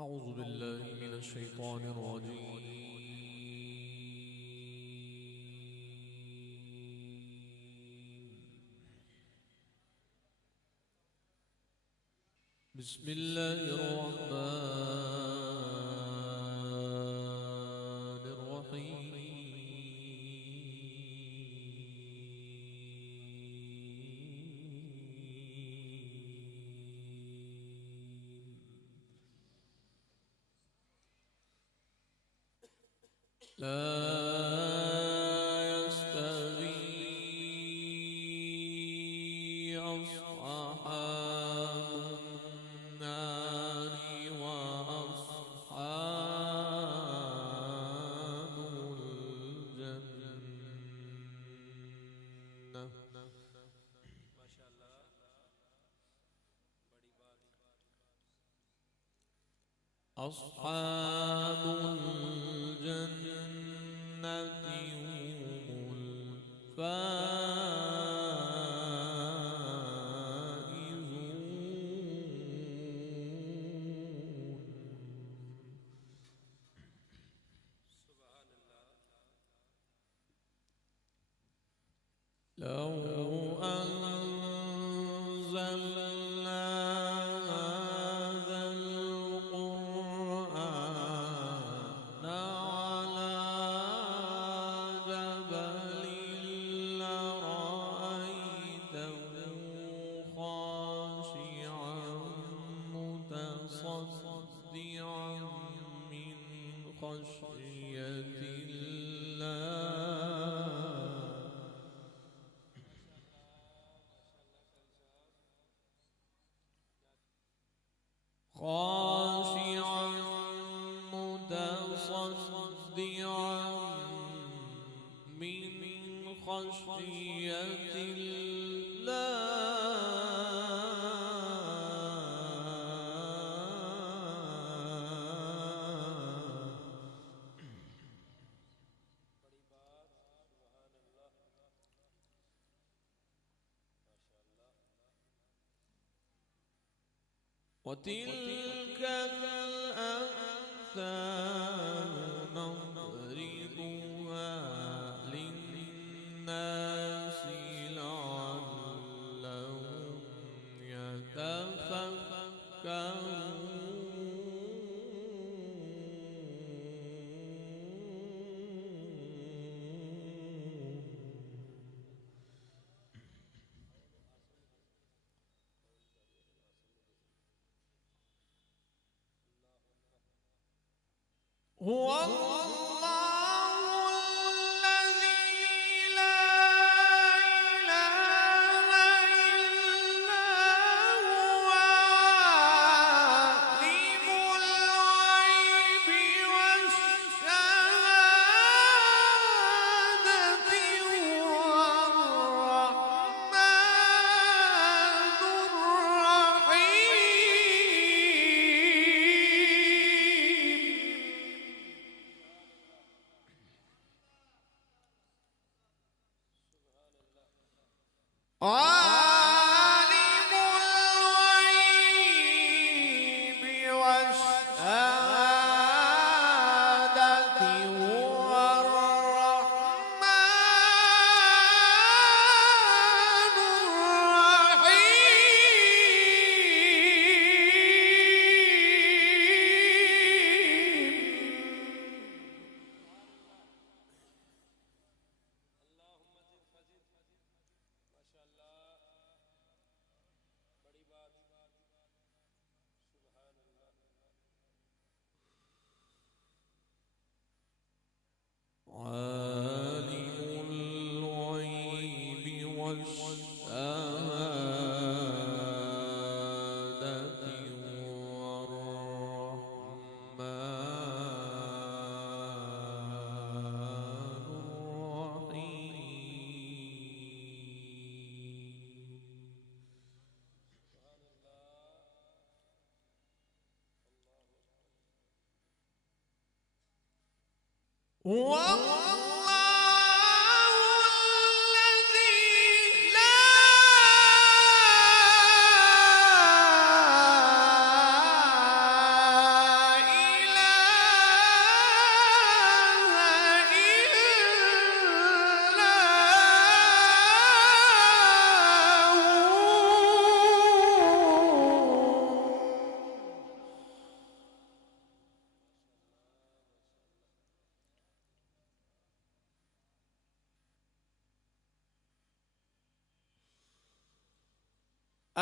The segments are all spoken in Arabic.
أعوذ بالله من الشيطان الرجيم. بسم الله الرحمن الرحيم. لا يستوي أصحاب النار وأصحاب الجنة. ما شاء الله बड़ी बात أصحاب الجنة هم الفائزون. सुभान अल्लाह لو أنزلنا هذا القرآن على جبل لرأيته خاشعا متصدعا من خشية الله. خاشعا متصدعا من خشية الله. बड़ी बात सुभान अल्लाह माशाअल्लाह وتلك الأمثال نضربها للناس لعلهم يتفكرون. هو الله الذي لا إله إلا هو عالم الغيب والشهادة هو الرحمن الرحيم. عالم الغيب والشهادة هو الرحمن الرحيم. اللهم زد फजिद माशाअल्लाह बड़ी बात सुभान अल्लाह عالم الغيب والشهادة هو الرحمن الرحيم. هو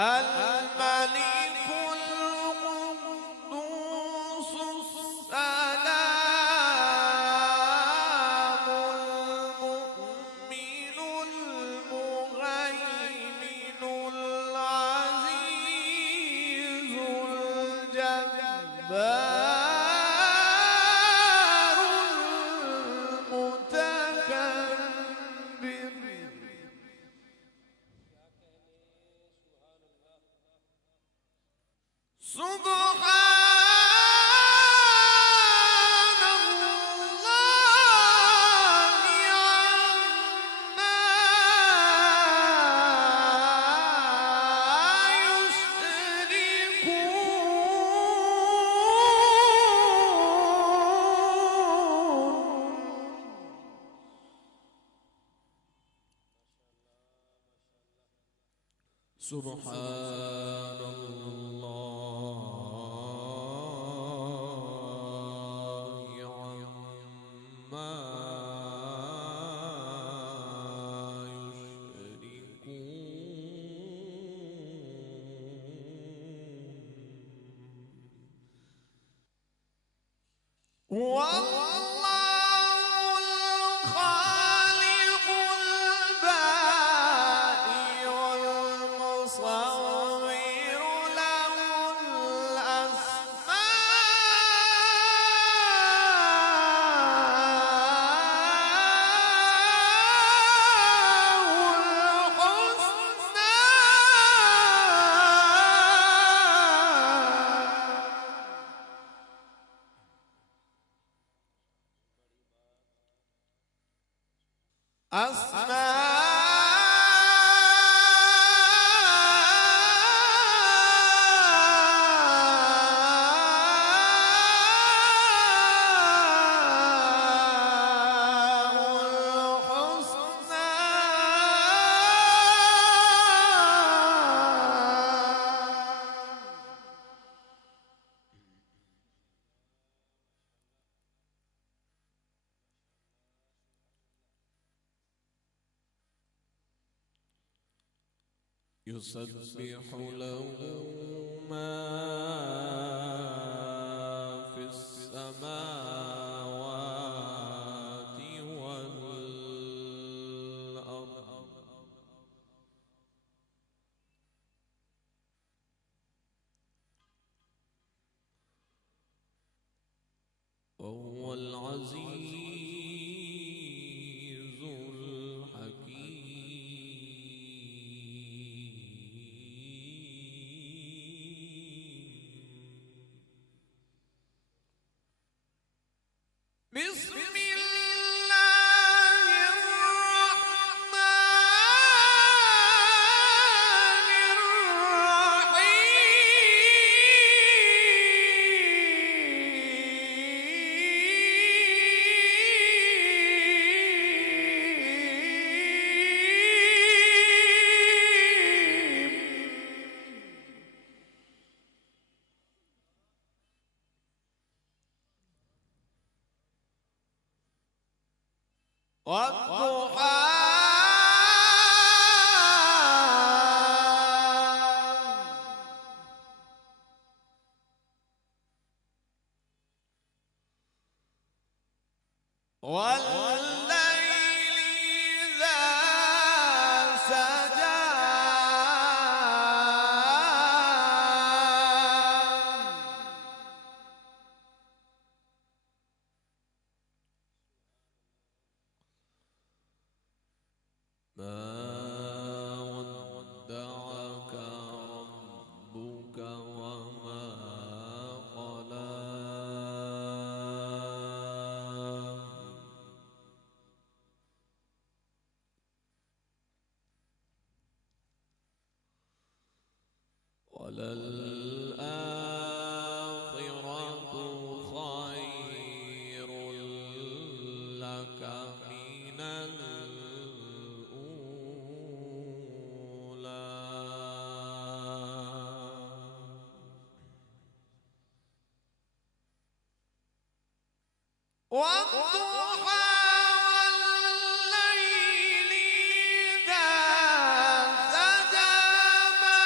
الملك القدوس السلام المؤمن المهيمن العزيز الجبار المتكبر سبحان الله عما يشركون سبحان الله عما يشركون والله الخالق البارئ والمصور له يسبح له ما في السماوات والأرض وهو العزيز الحكيم بسم الله الرحمن الرحيم والضحى والليل إذا سجى ما ودعك ربك وما قلى وللآخرة خير لك من الأولى والضحى والليل إذا سجى ما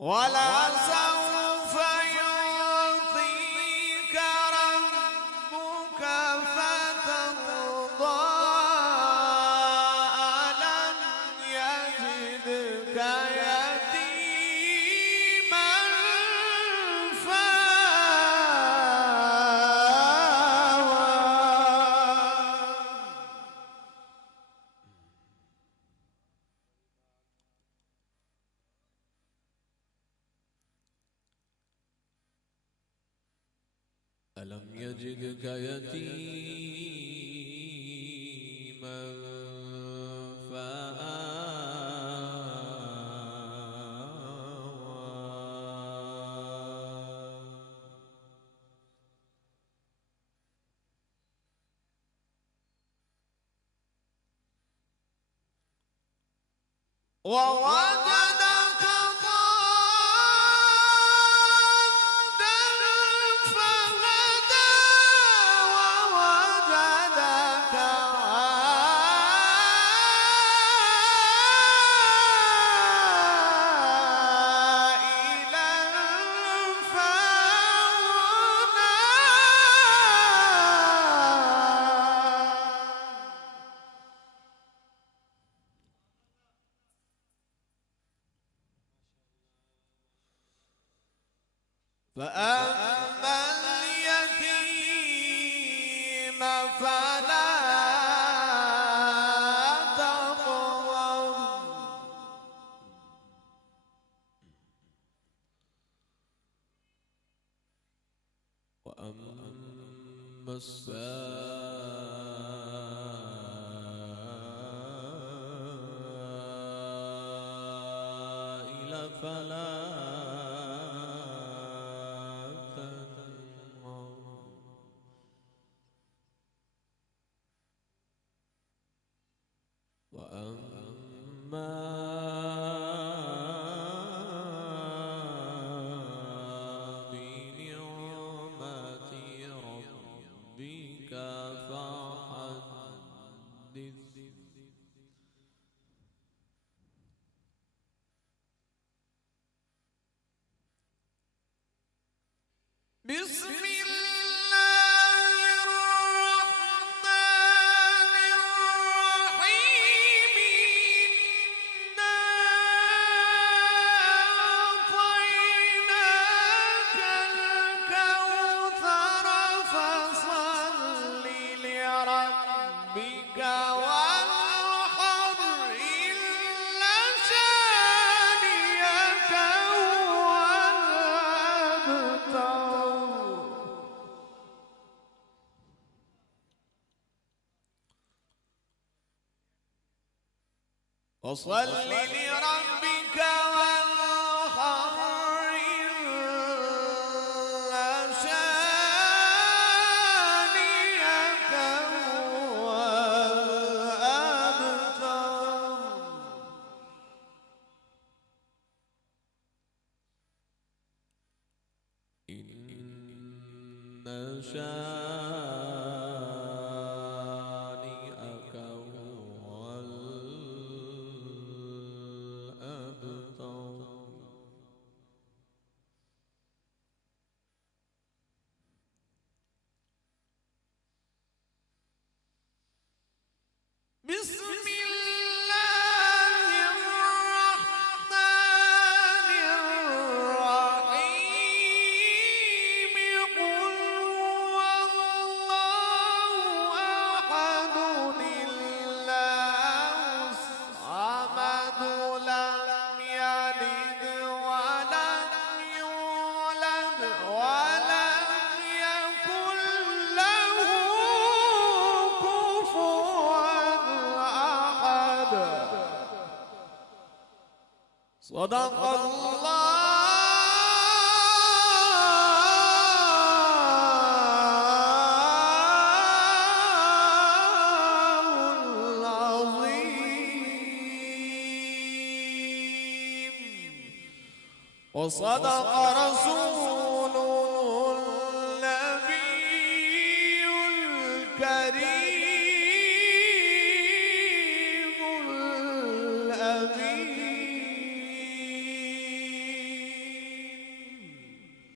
ولسوف يعطيك ربك فترضى ألم يجدك يتيما ألم يجدك يتيما فآوى ووجدك ضالا فهدى ووجدك عائلا فأما اليتيم فلا تقهر وأما السائل فلا وأما بنعمة ربك فحدث بسم الله الرحمن الرحيم إنا أعطيناك الكوثر فصل لربك وانحر إن شانئك هو الأبتر وصل لربك وانحر إن شانئك هو الأبتر إن شانئك هو الأبتر بسم الله الرحمن الرحيم قل هو الله أحد الله الصمد لم يلد ولم يولد ولم يكن له كفوا أحد صدق الله العظيم وصدق رسوله